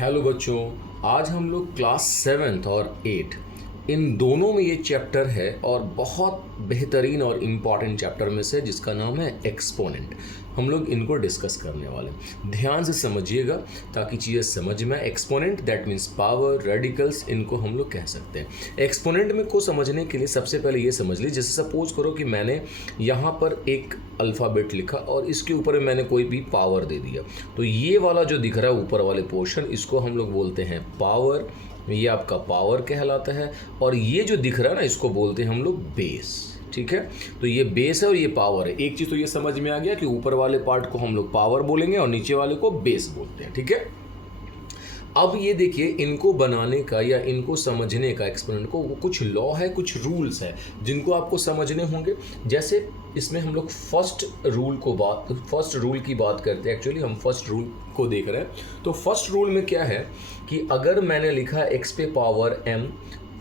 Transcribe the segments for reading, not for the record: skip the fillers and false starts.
Hello बच्चों, आज हम लोग क्लास 7th और 8 इन दोनों में ये चैप्टर है और बहुत बेहतरीन और इम्पॉर्टेंट चैप्टर में से जिसका नाम है एक्सपोनेंट। हम लोग इनको डिस्कस करने वाले हैं। ध्यान से समझिएगा ताकि चीज़ें समझ में आए। Exponent that means power, radicals, इनको हम लोग कह सकते हैं। एक्सपोनेंट में को समझने के लिए सबसे पहले ये समझ लीजिए, जैसे सपोज करो कि मैंने यहाँ पर एक अल्फ़ाबेट लिखा और इसके ऊपर मैंने कोई भी पावर दे दिया, तो ये वाला जो दिख रहा है ऊपर वाले पोर्शन, इसको हम लोग बोलते हैं पावर। ये आपका पावर कहलाता है। और ये जो दिख रहा है ना, इसको बोलते हैं हम लोग बेस। ठीक है, तो ये बेस है और ये पावर है। एक चीज़ तो ये समझ में आ गया कि ऊपर वाले पार्ट को हम लोग पावर बोलेंगे और नीचे वाले को बेस बोलते हैं। ठीक है, अब ये देखिए, इनको बनाने का या इनको समझने का एक्सपोनेंट को वो कुछ लॉ है, कुछ रूल्स है जिनको आपको समझने होंगे। जैसे इसमें हम लोग फर्स्ट रूल की बात करते हैं। एक्चुअली हम फर्स्ट रूल को देख रहे हैं। तो फर्स्ट रूल में क्या है कि अगर मैंने लिखा x पे पावर m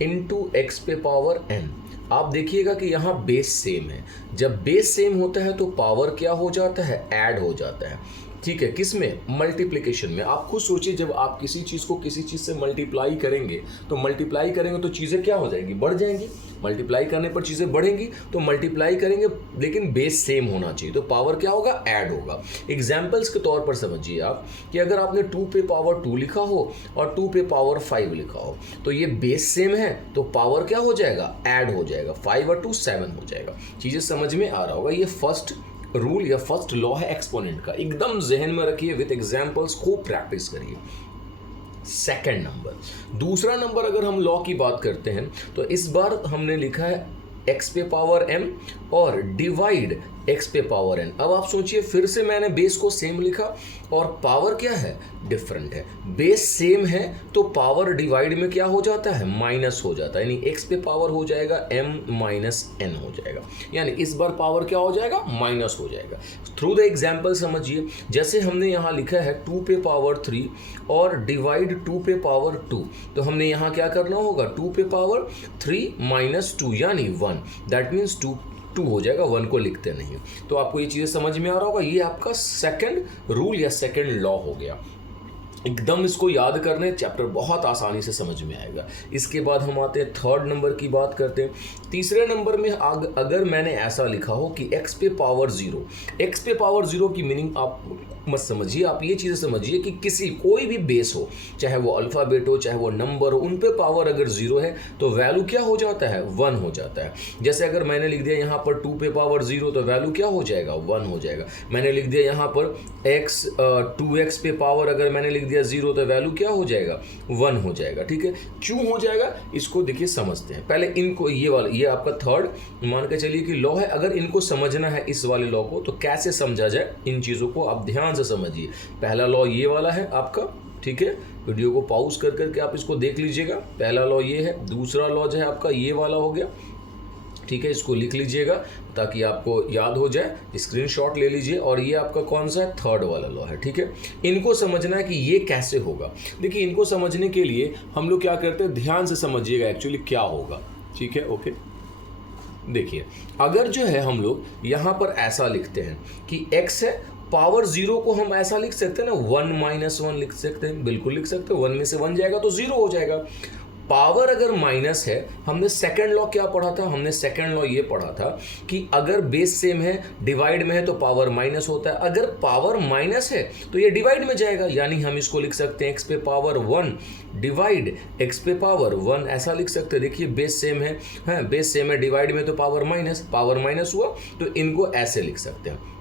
इंटू एक्स पे पावर n, आप देखिएगा कि यहाँ बेस सेम है। जब बेस सेम होता है तो पावर क्या हो जाता है, ऐड हो जाता है। ठीक है, किस में, मल्टीप्लिकेशन में। आप खुद सोचिए, जब आप किसी चीज़ को किसी चीज़ से मल्टीप्लाई करेंगे तो चीज़ें क्या हो जाएंगी, बढ़ जाएंगी। मल्टीप्लाई करने पर चीज़ें बढ़ेंगी, तो मल्टीप्लाई करेंगे लेकिन बेस सेम होना चाहिए, तो पावर क्या होगा, ऐड होगा। एग्जाम्पल्स के तौर पर समझिए आप कि अगर आपने 2 पे पावर 2 लिखा हो और 2 पे पावर 5 लिखा हो, तो ये बेस सेम है तो पावर क्या हो जाएगा, ऐड हो जाएगा। 5 और 2 7 हो जाएगा। चीज़ें समझ में आ रहा होगा। ये फर्स्ट रूल या फर्स्ट लॉ है एक्सपोनेंट का। एकदम जहन में रखिए, विद एग्जांपल्स खूब प्रैक्टिस करिए। सेकंड नंबर, दूसरा नंबर, अगर हम लॉ की बात करते हैं तो इस बार हमने लिखा है x पे पावर m और डिवाइड x पे पावर n। अब आप सोचिए, फिर से मैंने बेस को सेम लिखा और पावर क्या है, डिफरेंट है। बेस सेम है तो पावर डिवाइड में क्या हो जाता है, माइनस हो जाता है, यानी x पे पावर हो जाएगा m माइनस n हो जाएगा। यानी इस बार पावर क्या हो जाएगा, माइनस हो जाएगा। थ्रू द एग्जाम्पल समझिए, जैसे हमने यहाँ लिखा है 2 पे पावर 3 और डिवाइड 2 पे पावर 2, तो हमने यहाँ क्या करना होगा, 2 पे पावर 3 माइनस 2 यानी 1, दैट मीन्स 2 हो जाएगा, 1 को लिखते नहीं। तो आपको ये चीज़ें समझ में आ रहा होगा। ये आपका सेकंड रूल या सेकंड लॉ हो गया। एकदम इसको याद करने, चैप्टर बहुत आसानी से समझ में आएगा। इसके बाद हम आते हैं थर्ड नंबर की बात करते हैं। तीसरे नंबर में अगर मैंने ऐसा लिखा हो कि x पे पावर 0 की मीनिंग आप मत समझिए, आप ये चीज़ें समझिए कि कोई भी बेस हो, चाहे वो अल्फ़ाबेट हो चाहे वो नंबर हो, उन पे पावर अगर 0 है तो वैल्यू क्या हो जाता है, 1 हो जाता है। जैसे अगर मैंने लिख दिया यहाँ पर 2 पे पावर 0 तो वैल्यू क्या हो जाएगा, 1 हो जाएगा। मैंने लिख दिया यहाँ पर 2x पे पावर अगर मैंने लिख दिया 0 तो वैल्यू क्या हो जाएगा, 1 हो जाएगा। ठीक है, क्यों हो जाएगा इसको देखिए, समझते हैं पहले इनको। ये आपका थर्ड मान के चलिए कि लॉ है। अगर इनको समझना है इस वाले लॉ को, तो कैसे समझा जाए इन चीज़ों को, आप ध्यान से समझिए। पहला लॉ ये वाला है आपका। ठीक है, वीडियो को पॉज कर करके आप इसको देख लीजिएगा। पहला लॉ ये है। दूसरा लॉ जो है आपका ये वाला हो गया। ठीक है, इसको लिख लीजिएगा ताकि आपको याद हो जाए। स्क्रीनशॉट ले लीजिए। और ये आपका कौन सा है, थर्ड वाला लॉ है। ठीक है, इनको समझना है कि ये कैसे होगा। देखिए, इनको समझने के लिए हम लोग क्या करते हैं, ध्यान से समझिएगा एक्चुअली क्या होगा। ठीक है, ओके। देखिए, अगर जो है हम लोग यहाँ पर ऐसा लिखते हैं कि x है, पावर 0 को हम ऐसा लिख सकते हैं ना, 1 माइनस 1 लिख सकते हैं, बिल्कुल लिख सकते हैं। 1 में से 1 जाएगा तो 0 हो जाएगा। पावर अगर माइनस है, हमने सेकंड लॉ क्या पढ़ा था, हमने सेकंड लॉ ये पढ़ा था कि अगर बेस सेम है, डिवाइड में है तो पावर माइनस होता है। अगर पावर माइनस है तो ये डिवाइड में जाएगा, यानी हम इसको लिख सकते हैं x पे पावर 1 डिवाइड x पे पावर 1, ऐसा लिख सकते हैं। देखिए, बेस सेम है, हाँ बेस सेम है, डिवाइड में तो पावर माइनस हुआ, तो इनको ऐसे लिख सकते हैं।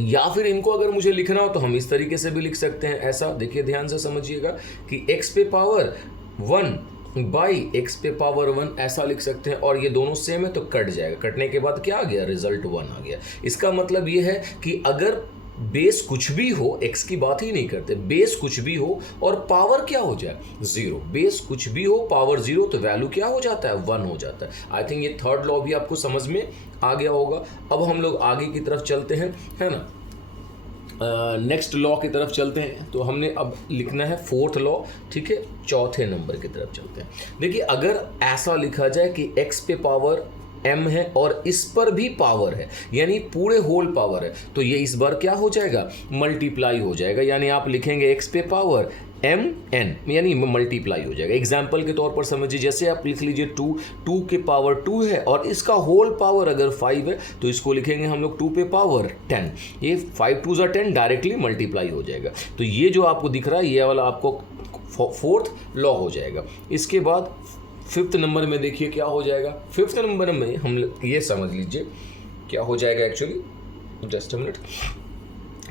या फिर इनको अगर मुझे लिखना हो तो हम इस तरीके से भी लिख सकते हैं, ऐसा। देखिए, ध्यान से समझिएगा कि x पे पावर 1 बाई x पे पावर 1 ऐसा लिख सकते हैं। और ये दोनों सेम है तो कट जाएगा। कटने के बाद क्या आ गया, रिजल्ट 1 आ गया। इसका मतलब ये है कि अगर बेस कुछ भी हो, x की बात ही नहीं करते, बेस कुछ भी हो और पावर क्या हो जाए, 0, बेस कुछ भी हो पावर 0 तो वैल्यू क्या हो जाता है, 1 हो जाता है। आई थिंक ये थर्ड लॉ भी आपको समझ में आ गया होगा। अब हम लोग आगे की तरफ चलते हैं, है ना। नेक्स्ट लॉ की तरफ चलते हैं। तो हमने अब लिखना है फोर्थ लॉ। ठीक है, चौथे नंबर की तरफ चलते हैं। देखिए, अगर ऐसा लिखा जाए कि x पे पावर m है और इस पर भी पावर है, यानी पूरे होल पावर है, तो ये इस बार क्या हो जाएगा, मल्टीप्लाई हो जाएगा। यानी आप लिखेंगे x पे पावर एम एन यानी मल्टीप्लाई हो जाएगा। एग्जाम्पल के तौर पर समझिए, जैसे आप लिख लीजिए 2 के पावर 2 है और इसका होल पावर अगर 5 है तो इसको लिखेंगे हम लोग 2 पे पावर 10। ये 5 2 ज़ा 10 डायरेक्टली मल्टीप्लाई हो जाएगा। तो ये जो आपको दिख रहा है ये वाला आपको फोर्थ लॉ हो जाएगा। इसके बाद फिफ्थ नंबर में देखिए क्या हो जाएगा। फिफ्थ नंबर में हम ये समझ लीजिए क्या हो जाएगा एक्चुअली, जस्ट अ मिनट,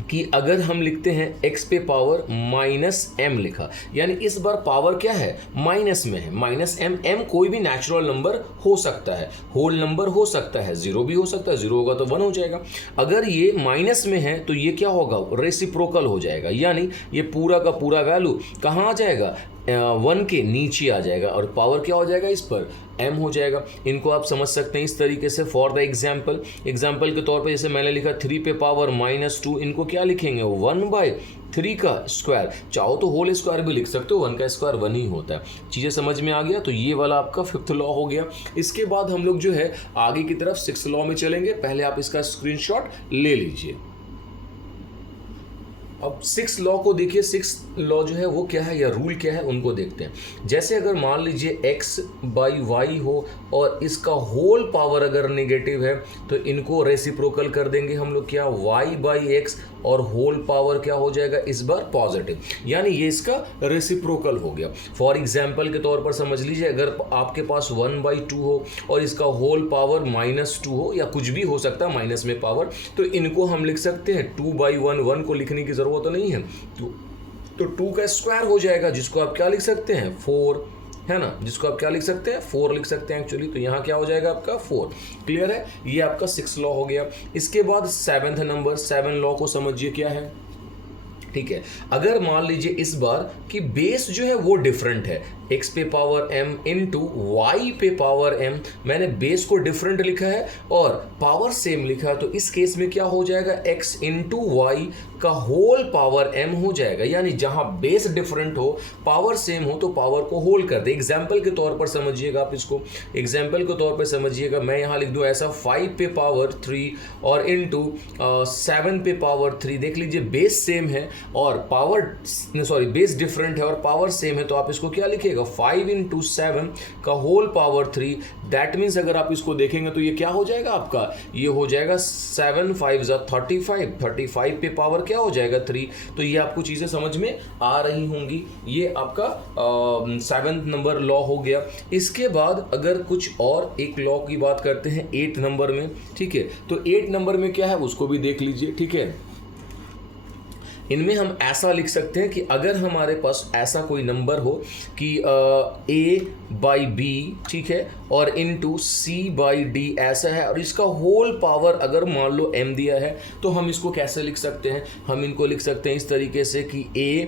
कि अगर हम लिखते हैं x पे पावर -m लिखा, यानी इस बार पावर क्या है, माइनस में है, -m। m कोई भी नेचुरल नंबर हो सकता है, होल नंबर हो सकता है, जीरो भी हो सकता है, जीरो होगा तो 1 हो जाएगा। अगर ये माइनस में है तो ये क्या होगा, रेसिप्रोकल हो जाएगा, यानी ये पूरा का पूरा वैल्यू कहाँ आ जाएगा, 1 के नीचे आ जाएगा और पावर क्या हो जाएगा इस पर, m हो जाएगा। इनको आप समझ सकते हैं इस तरीके से। फॉर द एग्जाम्पल के तौर पे जैसे मैंने लिखा 3 पे पावर -2, इनको क्या लिखेंगे, 1/3 का स्क्वायर। चाहो तो होल स्क्वायर भी लिख सकते हो, 1 का स्क्वायर 1 ही होता है। चीज़ें समझ में आ गया। तो ये वाला आपका फिफ्थ लॉ हो गया। इसके बाद हम लोग जो है आगे की तरफ 6th लॉ में चलेंगे। पहले आप इसका स्क्रीनशॉट ले लीजिए। अब 6th लॉ को देखिए। 6th लॉ जो है वो क्या है या रूल क्या है उनको देखते हैं। जैसे अगर मान लीजिए x/y हो और इसका होल पावर अगर नेगेटिव है तो इनको रेसिप्रोकल कर देंगे हम लोग, क्या, y/x, और होल पावर क्या हो जाएगा इस बार पॉजिटिव, यानी ये इसका रेसिप्रोकल हो गया। फॉर एग्जाम्पल के तौर पर समझ लीजिए अगर आपके पास 1/2 हो और इसका होल पावर -2 हो या कुछ भी हो सकता है माइनस में पावर, तो इनको हम लिख सकते हैं 2/1। 1 को लिखने की जरूरत नहीं है, तो 2 का स्क्वायर हो जाएगा, जिसको आप क्या लिख सकते हैं, 4, है ना, जिसको आप क्या लिख सकते हैं, 4 लिख सकते हैं एक्चुअली। तो यहाँ क्या हो जाएगा आपका 4। क्लियर है, ये आपका 6th लॉ हो गया। इसके बाद 7th नंबर, 7 लॉ को समझिए क्या है। ठीक है, अगर मान लीजिए इस बार कि बेस जो है वो डिफरेंट है, x पे पावर m इंटू y पे पावर m, मैंने बेस को डिफरेंट लिखा है और पावर सेम लिखा है, तो इस केस में क्या हो जाएगा, x इंटू वाई का होल पावर m हो जाएगा। यानी जहां बेस डिफरेंट हो, पावर सेम हो, तो पावर को होल कर दे। एग्जाम्पल के तौर पर समझिएगा आप इसको। एग्जाम्पल के तौर पर समझिएगा, मैं यहाँ लिख दूँ ऐसा 5 पे पावर 3 और इंटू 7 पे पावर 3। देख लीजिए बेस सेम है और बेस डिफरेंट है और पावर सेम है, तो आप इसको क्या लिखिएगा, 5 इंटू 7 का होल पावर 3। दैट मीन्स अगर आप इसको देखेंगे तो ये क्या हो जाएगा आपका, ये हो जाएगा 7 5 ज़ा 35, 35 पे पावर क्या हो जाएगा 3। तो ये आपको चीज़ें समझ में आ रही होंगी। ये आपका 7th नंबर लॉ हो गया। इसके बाद अगर कुछ और एक लॉ की बात करते हैं 8th नंबर में। ठीक है, तो 8 नंबर में क्या है उसको भी देख लीजिए। ठीक है, इनमें हम ऐसा लिख सकते हैं कि अगर हमारे पास ऐसा कोई नंबर हो कि a/b, ठीक है, और इंटू c/d ऐसा है और इसका होल पावर अगर मान लो m दिया है, तो हम इसको कैसे लिख सकते हैं, हम इनको लिख सकते हैं इस तरीके से कि a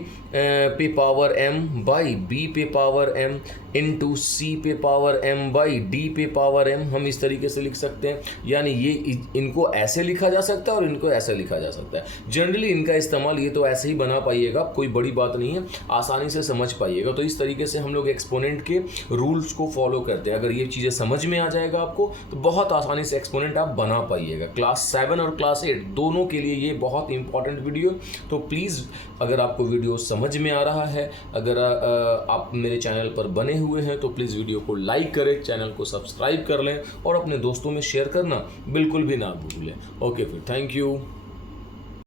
पे पावर m बाई b पे पावर m इंटू c पे पावर m बाई d पे पावर m, हम इस तरीके से लिख सकते हैं। यानी ये इनको ऐसे लिखा जा सकता है और इनको ऐसे लिखा जा सकता है। जनरली इनका इस्तेमाल ये तो ऐसे ही बना पाइएगा, कोई बड़ी बात नहीं है, आसानी से समझ पाइएगा। तो इस तरीके से हम लोग एक्सपोनेंट के रूल्स को फॉलो करते हैं। अगर ये चीज़ें समझ में आ जाएगा आपको तो बहुत आसानी से एक्सपोनेंट आप बना पाइएगा। क्लास 7 और क्लास 8 दोनों के लिए ये बहुत इंपॉर्टेंट वीडियो। तो प्लीज़ अगर आपको वीडियो समझ में आ रहा है, अगर आप मेरे चैनल पर बने हुए हैं तो प्लीज़ वीडियो को लाइक करें, चैनल को सब्सक्राइब कर लें और अपने दोस्तों में शेयर करना बिल्कुल भी ना भूलें। ओके, फिर थैंक यू।